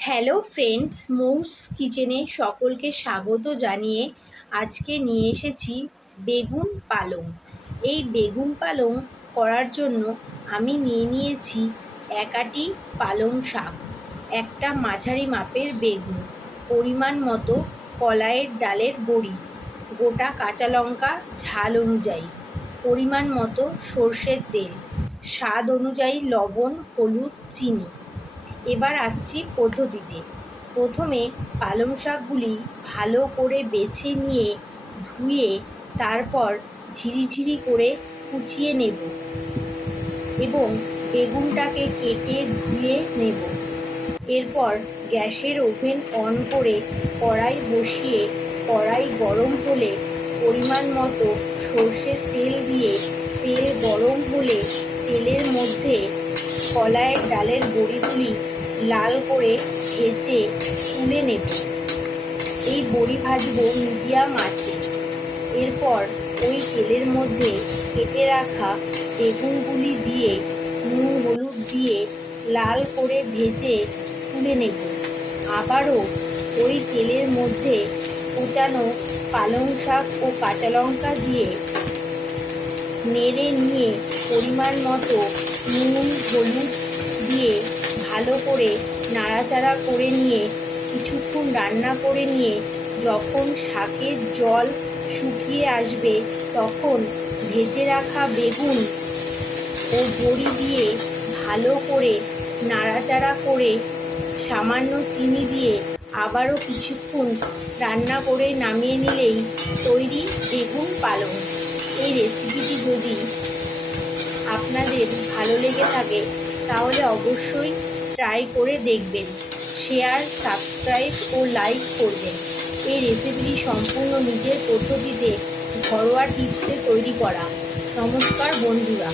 Hello friends, মৌস কিচেনে সকলকে স্বাগত জানিয়ে আজকে নিয়ে এসেছি বেগুন পালং। এই বেগুন পালং করার জন্য আমি নিয়ে নিয়েছি এক আঁটি পালং শাক, একটা মাঝারি মাপের বেগুন, পরিমাণ মতো কলাইয়ের ডালের বড়ি, গোটা কাঁচা লঙ্কা ঝাল অনুযায়ী, পরিমাণ মতো সর্ষের তেল, স্বাদ অনুযায়ী লবণ, হলুদ, চিনি। এবার আসছি পদ্ধতিতে। প্রথমে পালং শাকগুলি ভালো করে বেছে নিয়ে ধুয়ে তারপর ঝিরিঝিরি করে কুচিয়ে নেব এবং বেগুনটাকে কেটে ধুয়ে নেব। এরপর গ্যাসের ওভেন অন করে কড়াই বসিয়ে কড়াই গরম হলে পরিমাণ মতো সর্ষের তেল দিয়ে তেল গরম হলে তেলের মধ্যে কলাইয়ের ডালের বড়িগুলি লাল করে ভেজে তুলে নেব। এই বড়ি ভাজবো মিডিয়াম আঁচে। এরপর ওই তেলের মধ্যে কেটে রাখা বেগুনগুলি দিয়ে নুন হলুদ দিয়ে লাল করে ভেজে তুলে নেব। আবারও ওই তেলের মধ্যে কুচানো পালং শাক ও কাঁচা লঙ্কা দিয়ে নেড়ে নিয়ে পরিমাণ মতো নুন হলুদ দিয়ে ভালো করে নাড়াচাড়া করে নিয়ে কিছুক্ষণ রান্না করে নিয়ে যখন শাকের জল শুকিয়ে আসবে তখন ভেজে রাখা বেগুন ও বড়ি দিয়ে ভালো করে নাড়াচাড়া করে সামান্য চিনি দিয়ে আবারও কিছুক্ষণ রান্না করে নামিয়ে নিলেই তৈরি বেগুন পালং। এই রেসিপিটি যদি আপনাদের ভালো লেগে থাকে তাহলে অবশ্যই ট্রাই করে দেখবেন, শেয়ার, সাবস্ক্রাইব ও লাইক করবেন। এই রেসিপিটি সম্পূর্ণ নিজের পদ্ধতিতে ঘরোয়া টিপসে তৈরি করা। নমস্কার বন্ধুরা।